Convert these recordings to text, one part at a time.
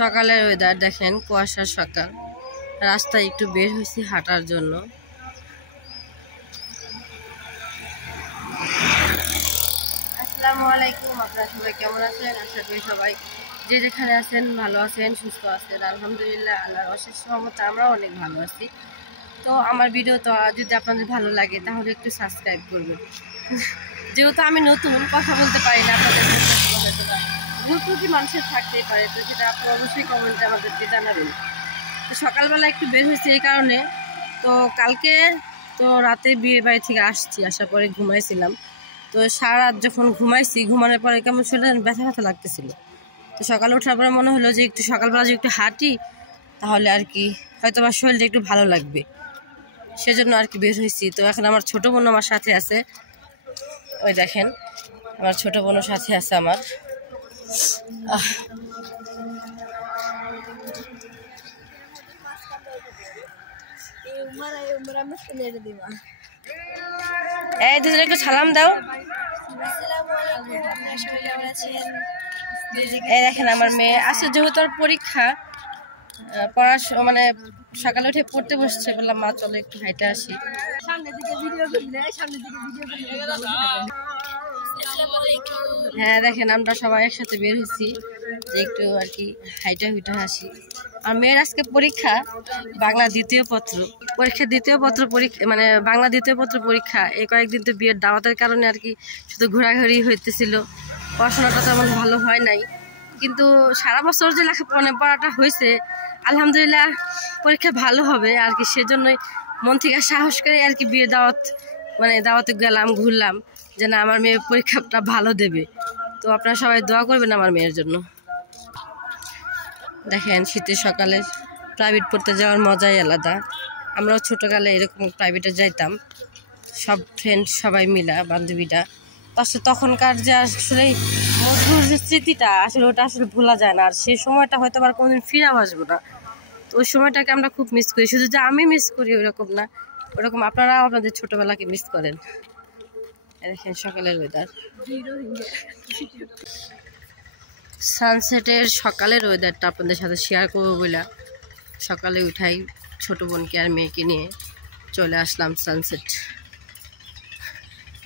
সকালের ওয়েদার দেখেন, কুয়াশার সকাল। রাস্তায় একটু বের হয়েছি হাঁটার জন্য। আসসালামু আলাইকুম, আপনারা সবাই কেমন আছেন? আশা করি সবাই যে যেখানে আছেন ভালো আছেন, সুস্থ আছেন। আলহামদুলিল্লাহ, আল্লাহর অশেষ রহমতে আমরাও অনেক ভালো আছি। তো আমার ভিডিও তো যদি আপনাদের ভালো লাগে তাহলে একটু সাবস্ক্রাইব করবেন। যেহেতু আমি নতুন, কথা বলতে পারি না, আপনাদের হয়তো না ভুল ত্রুটি মানুষের থাকতেই পারে, তো সেটা আপনারা অবশ্যই কমেন্টে আমাদেরকে জানাবেন। তো সকালবেলা একটু বের হয়েছে এই কারণে, তো কালকে তো রাতে বিয়ে বাড়ি থেকে আসার পরে ঘুমাইছিলাম। তো সারা রাত যখন ঘুমাইছি, ঘুমানোর পরে কেমন শরীরে ব্যথা ব্যথা লাগতেছিল। তো সকালে ওঠার পরে মনে হলো যে একটু সকালবেলা যদি একটু হাঁটি তাহলে আর কি হয়তো আমার শরীরটা একটু ভালো লাগবে, সেজন্য আর কি বের হয়েছি। তো এখন আমার ছোট বোন আমার সাথে আছে, ওই দেখেন আমার ছোট বোনের সাথে আছে আমার। এই দুজন একটু সালাম দাও। এই দেখেন আমার মেয়ে আসলে যেহেতু ওর পরীক্ষা, মানে সকালে উঠে পড়তে বসছে, বললাম মা চলো একটু হাইটে আসি। হ্যাঁ দেখেন আমরা সবাই একসাথে বের হয়েছি যে একটু আর কি হাইটা হুইটা আসি। আর মেয়ের আজকে পরীক্ষা বাংলা দ্বিতীয় পত্র পরীক্ষা, মানে বাংলা দ্বিতীয় পত্র পরীক্ষা। এই কয়েকদিন তো বিয়ের দাওয়াতের কারণে আর কি শুধু ঘোরাঘুরি হইতেছিল, পড়াশোনাটা তেমন ভালো হয় নাই। কিন্তু সারা বছর যে পড়াটা হয়েছে, আলহামদুলিল্লাহ পরীক্ষা ভালো হবে আর কি, সেজন্যই মন থেকে সাহস করে আর কি বিয়ে দাওয়াতে গেলাম, ঘুরলাম যে না আমার মেয়ে পরীক্ষাটা ভালো দেবে। তো আপনারা সবাই দোয়া করবেন আমার মেয়ের জন্য। দেখেন শীতের সকালে প্রাইভেট পড়তে যাওয়ার মজাই আলাদা। আমরাও ছোটোকালে এরকম প্রাইভেটে যাইতাম, সব ফ্রেন্ড সবাই মিলা, বান্ধবীরা। তখনকার যে আসলে মধুর যে স্মৃতিটা, আসলে ওটা আসলে ভোলা যায় না। আর সেই সময়টা হয়তো আবার কোনোদিন ফিরেও আসবো না। তো ওই সময়টাকে আমরা খুব মিস করি, শুধু যে আমি মিস করি ওইরকম না, ওরকম আপনারাও আপনাদের ছোটোবেলাকে মিস করেন। দেখেন সকালের ওয়েদার, সানসেটের সকালের ওয়েদারটা আপনাদের সাথে শেয়ার করবো বলে সকালে উঠাই ছোট বোনকে আর মেয়েকে নিয়ে চলে আসলাম সানসেট।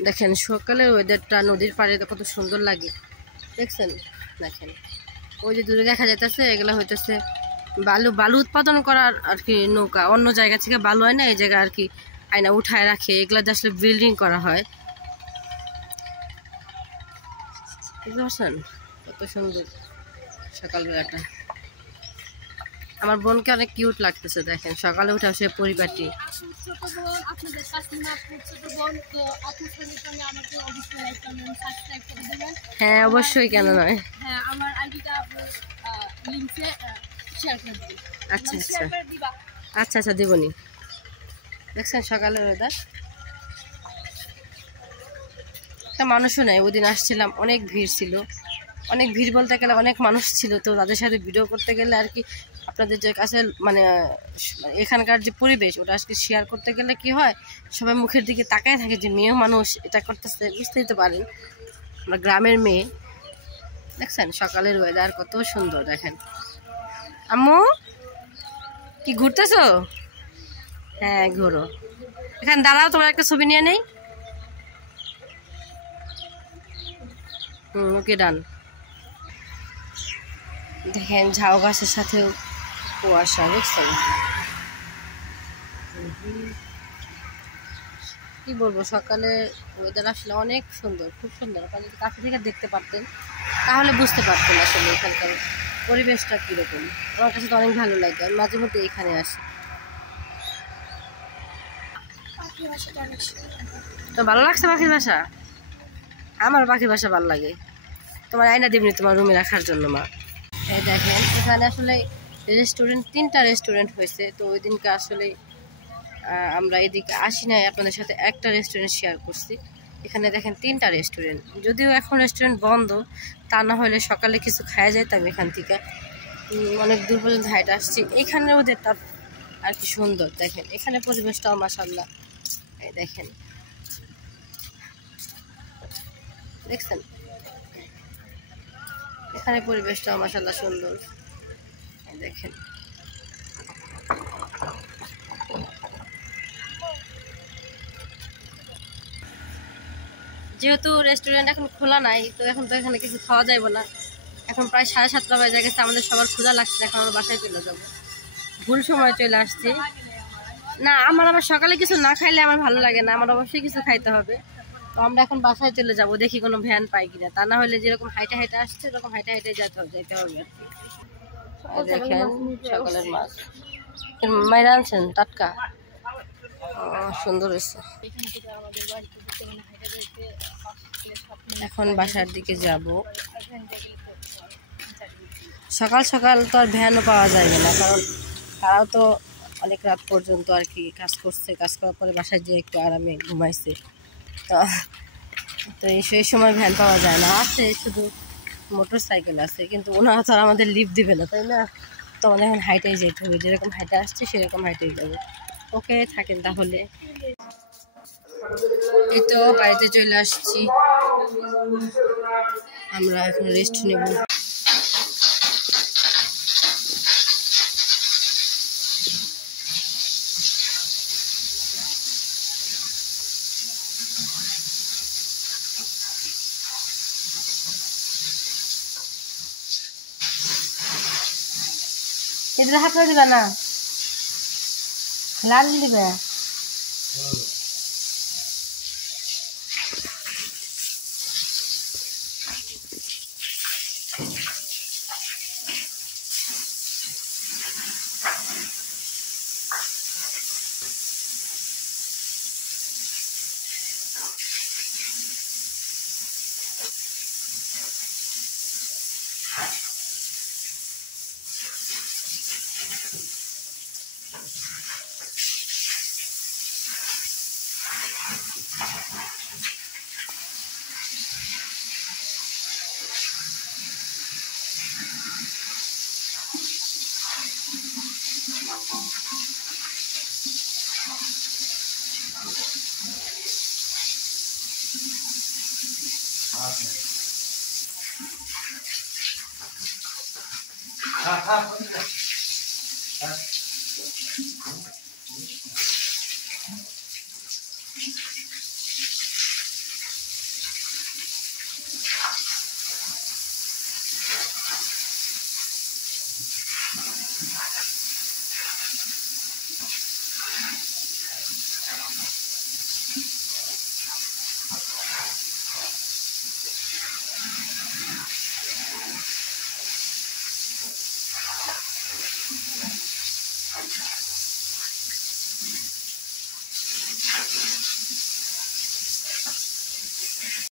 দেখেন সকালের ওয়েদারটা, নদীর পাড়ে কত সুন্দর লাগে দেখছেন। দেখেন ওই যে দূরে দেখা যাইতেছে, এগুলো হইতেছে বালু উৎপাদন করার আর কি নৌকা। অন্য জায়গা থেকে বালু হয় না, এই জায়গা আর কি আয়না উঠায় রাখে, এগুলো দিয়ে আসলে বিল্ডিং করা হয়। বুঝতে পারছেন কত সুন্দর সকালবেলাটা। আমার বোনকে অনেক কিউট লাগতেছে, দেখেন সকালে উঠে আসে পরিবারটি। হ্যাঁ অবশ্যই, কেন নয়। আচ্ছা আচ্ছা আচ্ছা আচ্ছা দেবনি। দেখছেন সকালের ওয়েদার, একটা মানুষও নেই। ওই দিন আসছিলাম, অনেক ভিড় ছিল, অনেক ভিড় বলতে গেলে অনেক মানুষ ছিল। তো তাদের সাথে ভিডিও করতে গেলে আর কি আপনাদের যে কাছে মানে এখানকার যে পরিবেশ, ওটা আজকে শেয়ার করতে গেলে কি হয়, সবাই মুখের দিকে তাকায় থাকে যে মেয়ে মানুষ এটা করতেছে, বুঝতেই তো পারেন আমরা গ্রামের মেয়ে। দেখছেন সকালের ওয়েদার কত সুন্দর। দেখেন আম্মু কি ঘুরতেছো? হ্যাঁ ঘোরো, এখানে দাঁড়াও, তোমার একটা ছবি নিয়ে নেই। ওকে ডান। দেখেন ঝাউ গাছের সাথেও কুয়াশা, দেখছেন কি বলবো। সকালে ওয়েদার আসলে অনেক সুন্দর, খুব সুন্দর। আপনারা যদি কাছে থেকে দেখতে পারতেন তাহলে বুঝতে পারতেন আসলে এখানকার পরিবেশটা কীরকম। আমার কাছে তো অনেক ভালো লাগে, আমি মাঝে মধ্যে এখানে আসি। তো ভালো লাগছে পাখির বাসা? আমার পাখির বাসা ভালো লাগে। তোমার আয়না দিবনি তোমার রুমে রাখার জন্য মা। এই দেখেন এখানে আসলে রেস্টুরেন্ট, 3টা রেস্টুরেন্ট হয়েছে। তো ওই দিনকে আসলে আমরা এদিকে আসি নাই, আপনাদের সাথে একটা রেস্টুরেন্ট শেয়ার করছি। এখানে দেখেন 3টা রেস্টুরেন্ট, যদিও এখন রেস্টুরেন্ট বন্ধ, তা না হলে সকালে কিছু খাওয়া যাইতাম এখান থেকে। অনেক দূর পর্যন্ত হাইটে আসছি। এখানে ওদেরটা আর কি সুন্দর, দেখেন এখানে পরিবেশটাও মাশাআল্লাহ। এই দেখেন দেখছেন এখানে পরিবেশটাও মাশাআল্লাহ সুন্দর। দেখেন যেহেতু রেস্টুরেন্ট এখন খোলা নাই, তো এখন তো এখানে কিছু খাওয়া যাবে না। এখন প্রায় 7:30 বাজে গেছে, আমাদের সবার ক্ষুধা লাগছে, এখন আমরা বাসায় চলে যাবো। ভুল সময় চলে আসছি। না, আমার সকালে কিছু না খাইলে আমার ভালো লাগে না, আমার অবশ্যই কিছু খাইতে হবে। তো আমরা এখন বাসায় চলে যাব, দেখি কোনো ভ্যান পাই কিনা। তা না হলে যেরকম হাইটে হাইটে আসছে এরকম হাইটে হাইটে যেতে হবে আর কি। দেখেন সকালের মাছ মাইরা আনছেন টাটকা, সুন্দর হয়েছে। এখন বাসার দিকে যাব। সকাল সকাল তো আর ভ্যানও পাওয়া যাবে না, কারণ তারাও তো অনেক রাত পর্যন্ত আর কি কাজ করছে। কাজ করার পরে বাসায় যেয়ে একটু আরামে ঘুমাইছে। তো সেই সময় ভ্যান পাওয়া যায় না। আছে শুধু মোটর সাইকেল আছে, কিন্তু ওনারা তো আর আমাদের লিফট দিবে না, তাই না? তো আমাদের এখন হাইটেই যেতে হবে, যেরকম হাইটে আসছে সেরকম হাইটেই যাবে। ওকে, থাকেন তাহলে। এই তো বাড়িতে চলে আসছি, আমরা এখন রেস্ট নেব। এদের হাত দিবা না, লাল দিবে।